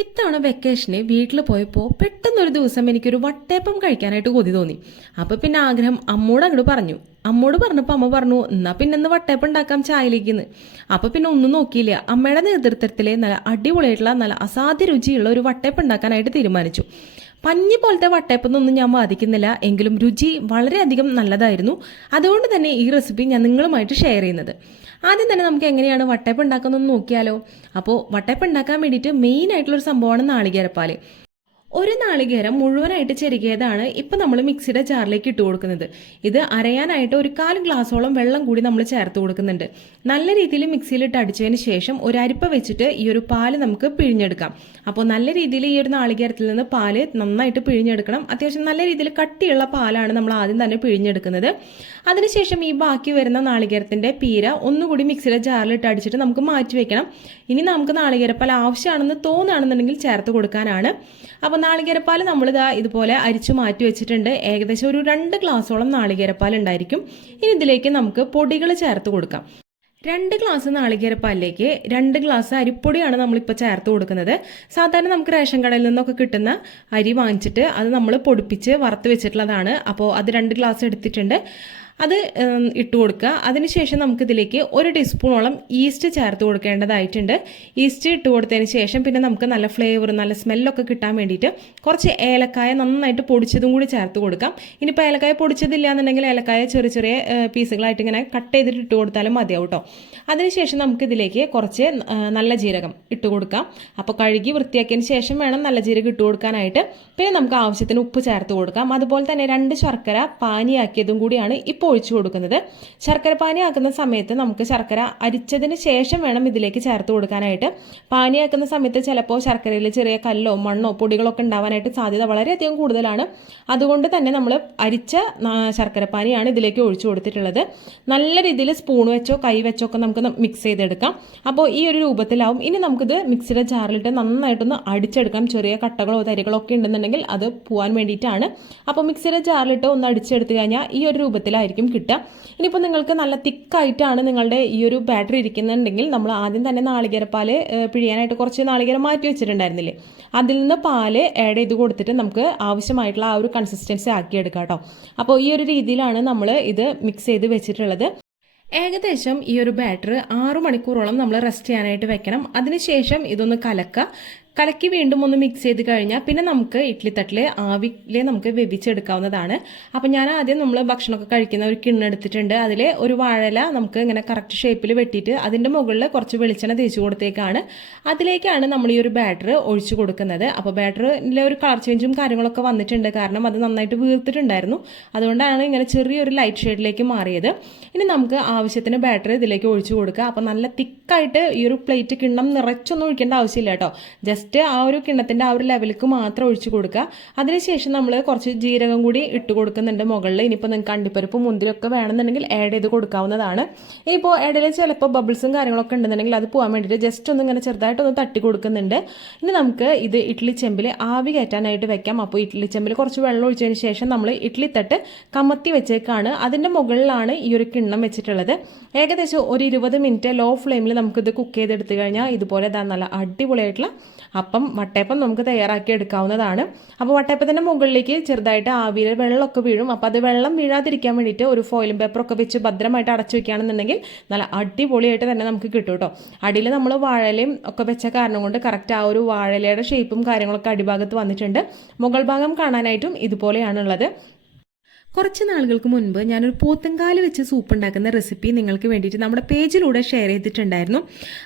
ഇത്തവണ വെക്കേഷന് വീട്ടിൽ പോയപ്പോൾ പെട്ടെന്നൊരു ദിവസം എനിക്കൊരു വട്ടയപ്പം കഴിക്കാനായിട്ട് കൊതി തോന്നി. അപ്പോൾ പിന്നെ ആഗ്രഹം അമ്മോട് അങ്ങോട്ട് പറഞ്ഞു. അമ്മോട് പറഞ്ഞപ്പോൾ അമ്മ പറഞ്ഞു, എന്നാ പിന്നെ ഇന്ന് വട്ടയപ്പം ഉണ്ടാക്കാം ചായയിലേക്കെന്ന്. അപ്പോൾ പിന്നെ ഒന്നും നോക്കിയില്ല, അമ്മയുടെ നേതൃത്വത്തിൽ നല്ല അടിപൊളിയായിട്ടുള്ള നല്ല അസാധ്യ രുചിയുള്ള ഒരു വട്ടയപ്പം ഉണ്ടാക്കാനായിട്ട് തീരുമാനിച്ചു. പഞ്ഞി പോലത്തെ വട്ടയപ്പൊന്നും ഞാൻ വാദിക്കുന്നില്ല, എങ്കിലും രുചി വളരെയധികം നല്ലതായിരുന്നു. അതുകൊണ്ട് തന്നെ ഈ റെസിപ്പി ഞാൻ നിങ്ങളുമായിട്ട് ഷെയർ ചെയ്യുന്നത്. ആദ്യം തന്നെ നമുക്ക് എങ്ങനെയാണ് വട്ടയപ്പം ഉണ്ടാക്കുന്നതെന്ന് നോക്കിയാലോ. അപ്പോൾ വട്ടയപ്പം ഉണ്ടാക്കാൻ വേണ്ടിയിട്ട് മെയിൻ ആയിട്ടുള്ളൊരു സംഭവമാണ് നാളികേരപ്പാൽ. ഒരു നാളികേരം മുഴുവനായിട്ട് ചെരുകിയതാണ് ഇപ്പം നമ്മൾ മിക്സിയുടെ ജാറിലേക്ക് ഇട്ട് കൊടുക്കുന്നത്. ഇത് അരയാനായിട്ട് ഒരു 1/4 ഗ്ലാസോളം വെള്ളം കൂടി നമ്മൾ ചേർത്ത് കൊടുക്കുന്നുണ്ട്. നല്ല രീതിയിൽ മിക്സിയിലിട്ട് അടിച്ചതിന് ശേഷം ഒരു അരിപ്പ വെച്ചിട്ട് ഈ ഒരു പാല് നമുക്ക് പിഴിഞ്ഞെടുക്കാം. അപ്പോൾ നല്ല രീതിയിൽ ഈ ഒരു നാളികേരത്തിൽ നിന്ന് പാല് നന്നായിട്ട് പിഴിഞ്ഞെടുക്കണം. അത്യാവശ്യം നല്ല രീതിയിൽ കട്ടിയുള്ള പാലാണ് നമ്മൾ ആദ്യം തന്നെ പിഴിഞ്ഞെടുക്കുന്നത്. അതിനുശേഷം ഈ ബാക്കി വരുന്ന നാളികേരത്തിൻ്റെ പീര ഒന്നുകൂടി മിക്സിയുടെ ജാറിലിട്ട് അടിച്ചിട്ട് നമുക്ക് മാറ്റി വെക്കണം. ഇനി നമുക്ക് നാളികേരപ്പാൽ ആവശ്യമാണെന്ന് തോന്നുകയാണെന്നുണ്ടെങ്കിൽ ചേർത്ത് കൊടുക്കാനാണ്. അപ്പോൾ നാളികേരപ്പാൽ നമ്മളിതാ ഇതുപോലെ അരിച്ചു മാറ്റി വെച്ചിട്ടുണ്ട്. ഏകദേശം ഒരു 2 ഗ്ലാസോളം നാളികേരപ്പാൽ ഉണ്ടായിരിക്കും. ഇനി ഇതിലേക്ക് നമുക്ക് പൊടികൾ ചേർത്ത് കൊടുക്കാം. 2 ഗ്ലാസ് നാളികേരപ്പാലിലേക്ക് 2 ഗ്ലാസ് അരിപ്പൊടിയാണ് നമ്മളിപ്പോൾ ചേർത്ത് കൊടുക്കുന്നത്. സാധാരണ നമുക്ക് റേഷൻ കടയിൽ നിന്നൊക്കെ കിട്ടുന്ന അരി വാങ്ങിച്ചിട്ട് അത് നമ്മൾ പൊടിപ്പിച്ച് വറുത്ത് വെച്ചിട്ടുള്ളതാണ്. അപ്പോൾ അത് 2 ഗ്ലാസ് എടുത്തിട്ടുണ്ട്. അത് ഇട്ട് കൊടുക്കുക. അതിനുശേഷം നമുക്കിതിലേക്ക് 1 ടീസ്പൂണോളം ഈസ്റ്റ് ചേർത്ത് കൊടുക്കേണ്ടതായിട്ടുണ്ട്. ഈസ്റ്റ് ഇട്ട് കൊടുത്തതിന് ശേഷം പിന്നെ നമുക്ക് നല്ല ഫ്ലേവർ നല്ല സ്മെല്ലൊക്കെ കിട്ടാൻ വേണ്ടിയിട്ട് കുറച്ച് ഏലക്കായ നന്നായിട്ട് പൊടിച്ചതും കൂടി ചേർത്ത് കൊടുക്കാം. ഇനിയിപ്പോൾ ഏലക്കായ പൊടിച്ചതില്ല എന്നുണ്ടെങ്കിൽ ഏലക്കായ ചെറിയ ചെറിയ പീസുകളായിട്ട് ഇങ്ങനെ കട്ട് ചെയ്തിട്ട് ഇട്ട് കൊടുത്താലും മതിയാവും കേട്ടോ. അതിനുശേഷം നമുക്കിതിലേക്ക് കുറച്ച് നല്ല ജീരകം ഇട്ട് കൊടുക്കാം. അപ്പോൾ കഴുകി വൃത്തിയാക്കിയതിന് ശേഷം വേണം നല്ല ജീരകം ഇട്ട് കൊടുക്കാനായിട്ട്. പിന്നെ നമുക്ക് ആവശ്യത്തിന് ഉപ്പ് ചേർത്ത് കൊടുക്കാം. അതുപോലെ തന്നെ 2 ശർക്കര പാനിയാക്കിയതും കൂടിയാണ് ഇപ്പോൾ ഒഴിച്ചു കൊടുക്കുന്നത്. ശർക്കര പാനി ആക്കുന്ന സമയത്ത് നമുക്ക് ശർക്കര അരിച്ചതിന് ശേഷം വേണം ഇതിലേക്ക് ചേർത്ത് കൊടുക്കാനായിട്ട്. പാനിയാക്കുന്ന സമയത്ത് ചിലപ്പോൾ ശർക്കരയിൽ ചെറിയ കല്ലോ മണ്ണോ പൊടികളൊക്കെ ഉണ്ടാവാനായിട്ട് സാധ്യത വളരെയധികം കൂടുതലാണ്. അതുകൊണ്ട് തന്നെ നമ്മൾ അരിച്ച ശർക്കര പാനിയാണ് ഇതിലേക്ക് ഒഴിച്ചു കൊടുത്തിട്ടുള്ളത്. നല്ല രീതിയിൽ സ്പൂൺ വെച്ചോ കൈ വെച്ചോ ഒക്കെ നമുക്ക് മിക്സ് ചെയ്തെടുക്കാം. അപ്പോൾ ഈ ഒരു രൂപത്തിലാവും. ഇനി നമുക്കിത് മിക്സിയുടെ ജാറിലിട്ട് നന്നായിട്ടൊന്ന് അടിച്ചെടുക്കാം. ചെറിയ കട്ടകളോ തരികളോ ഒക്കെ ഉണ്ടെന്നുണ്ടെങ്കിൽ അത് പോകാൻ വേണ്ടിയിട്ടാണ്. അപ്പോൾ മിക്സിയുടെ ജാറിലിട്ട് ഒന്ന് അടിച്ചെടുത്ത് കഴിഞ്ഞാൽ ഈ ഒരു രൂപത്തിലായിരിക്കും കിട്ടുക. ഇനിയിപ്പോൾ നിങ്ങൾക്ക് നല്ല തിക്കായിട്ടാണ് നിങ്ങളുടെ ഈ ഒരു ബാറ്ററി ഇരിക്കുന്നുണ്ടെങ്കിൽ നമ്മൾ ആദ്യം തന്നെ നാളികേരപ്പാൽ പിഴിയാനായിട്ട് കുറച്ച് നാളികേരം മാറ്റി വെച്ചിട്ടുണ്ടായിരുന്നില്ലേ, അതിൽ നിന്ന് പാല് ആഡ് ചെയ്ത് കൊടുത്തിട്ട് നമുക്ക് ആവശ്യമായിട്ടുള്ള ആ ഒരു കൺസിസ്റ്റൻസി ആക്കിയെടുക്കാം കേട്ടോ. അപ്പോൾ ഈ ഒരു രീതിയിലാണ് നമ്മൾ ഇത് മിക്സ് ചെയ്ത് വെച്ചിട്ടുള്ളത്. ഏകദേശം ഈ ഒരു ബാറ്റർ 6 മണിക്കൂറോളം നമ്മൾ റെസ്റ്റ് ചെയ്യാനായിട്ട് വെക്കണം. അതിനുശേഷം ഇതൊന്ന് കലക്കി വീണ്ടും ഒന്ന് മിക്സ് ചെയ്ത് കഴിഞ്ഞാൽ പിന്നെ നമുക്ക് ഇഡ്ഡലിത്തട്ടിൽ ആവിയിൽ നമുക്ക് വേവിച്ചെടുക്കാവുന്നതാണ്. അപ്പം ഞാൻ ആദ്യം നമ്മൾ ഭക്ഷണമൊക്കെ കഴിക്കുന്ന ഒരു കിണ്ണെടുത്തിട്ടുണ്ട്. അതിൽ ഒരു വാഴല നമുക്ക് ഇങ്ങനെ കറക്റ്റ് ഷേപ്പിൽ വെട്ടിയിട്ട് അതിൻ്റെ മുകളിൽ കുറച്ച് വെളിച്ചെണ്ണ തേച്ച് കൊടുത്തേക്കാണ്. അതിലേക്കാണ് നമ്മൾ ഈ ഒരു ബാറ്റർ ഒഴിച്ചു കൊടുക്കുന്നത്. അപ്പോൾ ബാറ്ററിലെ ഒരു കളർ ചേഞ്ചും കാര്യങ്ങളൊക്കെ വന്നിട്ടുണ്ട്, കാരണം അത് നന്നായിട്ട് വീർത്തിട്ടുണ്ടായിരുന്നു. അതുകൊണ്ടാണ് ഇങ്ങനെ ചെറിയൊരു ലൈറ്റ് ഷെയ്ഡിലേക്ക് മാറിയത്. ഇനി നമുക്ക് ആവശ്യത്തിന് ബാറ്ററി ഇതിലേക്ക് ഒഴിച്ചു കൊടുക്കുക. അപ്പോൾ നല്ല തിക്കായിട്ട് ഈ ഒരു പ്ലേറ്റ് കിണ്ണം നിറച്ചൊന്നും ഒഴിക്കേണ്ട ആവശ്യമില്ല കേട്ടോ. ജസ്റ്റ് ആ ഒരു കിണ്ണത്തിൻ്റെ ആ ഒരു ലെവലിലേക്ക് മാത്രം ഒഴിച്ചു കൊടുക്കുക. അതിനുശേഷം നമ്മൾ കുറച്ച് ജീരകം കൂടി ഇട്ട് കൊടുക്കുന്നുണ്ട് മുകളിൽ. ഇനിയിപ്പോൾ നിങ്ങൾക്ക് അണ്ടിപ്പരിപ്പ് മുന്തിരിയൊക്കെ വേണമെന്നുണ്ടെങ്കിൽ ആഡ് ചെയ്ത് കൊടുക്കാവുന്നതാണ്. ഇനിയിപ്പോൾ ഇടയിൽ ചിലപ്പോൾ ബബിൾസും കാര്യങ്ങളൊക്കെ ഉണ്ടെന്നുണ്ടെങ്കിൽ അത് പോകാൻ വേണ്ടിയിട്ട് ജസ്റ്റ് ഒന്ന് ഇങ്ങനെ ചെറുതായിട്ടൊന്ന് തട്ടി കൊടുക്കുന്നുണ്ട്. ഇനി നമുക്ക് ഇത് ഇഡ്ഡലി ചെമ്പിൽ ആവി കയറ്റാനായിട്ട് വെക്കാം. അപ്പോൾ ഇഡ്ഡലി ചെമ്പിൽ കുറച്ച് വെള്ളം ഒഴിച്ചതിന് ശേഷം നമ്മൾ ഇഡ്ഡലി തട്ട് കമത്തി വെച്ചേക്കാണ്. അതിൻ്റെ മുകളിലാണ് ഈ ഒരു കിണ്ണം വെച്ചിട്ടുള്ളത്. ഏകദേശം ഒരു 20 മിനിറ്റ് ലോ ഫ്ലെയിമിൽ നമുക്കിത് കുക്ക് ചെയ്തെടുത്തു കഴിഞ്ഞാൽ ഇതുപോലെ നല്ല അടിപൊളിയായിട്ടുള്ള വട്ടയപ്പം നമുക്ക് തയ്യാറാക്കി എടുക്കാവുന്നതാണ്. അപ്പോൾ വട്ടയപ്പത്തിൻ്റെ മുകളിലേക്ക് ചെറുതായിട്ട് ആവിയിൽ വെള്ളമൊക്കെ വീഴും. അപ്പോൾ അത് വെള്ളം വീഴാതിരിക്കാൻ വേണ്ടിയിട്ട് ഒരു ഫോയിലും പേപ്പറൊക്കെ വെച്ച് ഭദ്രമായിട്ട് അടച്ചു വെക്കുകയാണെന്നുണ്ടെങ്കിൽ നല്ല അടിപൊളിയായിട്ട് തന്നെ നമുക്ക് കിട്ടും കേട്ടോ. അടിയിൽ നമ്മൾ വാഴലയും ഒക്കെ വെച്ച കാരണം കൊണ്ട് കറക്റ്റ് ആ ഒരു വാഴലയുടെ ഷേപ്പും കാര്യങ്ങളൊക്കെ അടിഭാഗത്ത് വന്നിട്ടുണ്ട്. മുകൾ ഭാഗം കാണാനായിട്ടും ഇതുപോലെയാണുള്ളത്. കുറച്ച് നാളുകൾക്ക് മുൻപ് ഞാനൊരു പോത്തങ്കാല് വെച്ച് സൂപ്പ് ഉണ്ടാക്കുന്ന റെസിപ്പി നിങ്ങൾക്ക് വേണ്ടിയിട്ട് നമ്മുടെ പേജിലൂടെ ഷെയർ ചെയ്തിട്ടുണ്ടായിരുന്നു.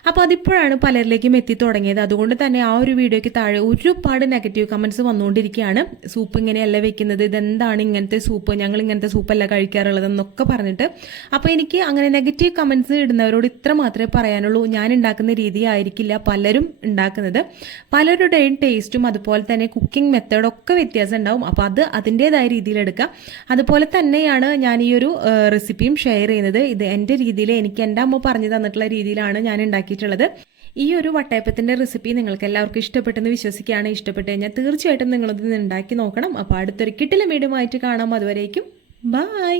അപ്പോൾ അതിപ്പോഴാണ് പലരിലേക്കും എത്തി തുടങ്ങിയത്. അതുകൊണ്ട് തന്നെ ആ ഒരു വീഡിയോയ്ക്ക് താഴെ ഒരുപാട് നെഗറ്റീവ് കമൻറ്റ്സ് വന്നുകൊണ്ടിരിക്കുകയാണ്. സൂപ്പ് ഇങ്ങനെയല്ല വെക്കുന്നത്, ഇതെന്താണ് ഇങ്ങനത്തെ സൂപ്പ്, ഞങ്ങൾ ഇങ്ങനത്തെ സൂപ്പല്ല കഴിക്കാറുള്ളതെന്നൊക്കെ പറഞ്ഞിട്ട്. അപ്പോൾ എനിക്ക് അങ്ങനെ നെഗറ്റീവ് കമൻറ്റ്സ് ഇടുന്നവരോട് ഇത്ര മാത്രമേ പറയാനുള്ളൂ, ഞാൻ ഉണ്ടാക്കുന്ന രീതി ആയിരിക്കില്ല പലരും ഉണ്ടാക്കുന്നത്. പലരുടെയും ടേസ്റ്റും അതുപോലെ തന്നെ കുക്കിംഗ് മെത്തേഡൊക്കെ വ്യത്യാസം ഉണ്ടാവും. അപ്പോൾ അത് അതിൻ്റേതായ രീതിയിലെടുക്കുക. അതുപോലെ തന്നെയാണ് ഞാൻ ഈ ഒരു റെസിപ്പിയും ഷെയർ ചെയ്യുന്നത്. ഇത് എൻ്റെ രീതിയിൽ എനിക്ക് എൻ്റെ അമ്മ പറഞ്ഞു തന്നിട്ടുള്ള രീതിയിലാണ് ഞാൻ ഉണ്ടാക്കിയിട്ടുള്ളത്. ഈ ഒരു വട്ടയപ്പത്തിൻ്റെ റെസിപ്പി നിങ്ങൾക്ക് എല്ലാവർക്കും ഇഷ്ടപ്പെട്ടെന്ന് വിശ്വസിക്കുകയാണ്. ഇഷ്ടപ്പെട്ട് കഴിഞ്ഞാൽ തീർച്ചയായിട്ടും നിങ്ങളത് ഉണ്ടാക്കി നോക്കണം. അപ്പോൾ അടുത്തൊരു കിടിലൻ വീഡിയോ ആയിട്ട് കാണാം. അതുവരേക്കും ബൈ.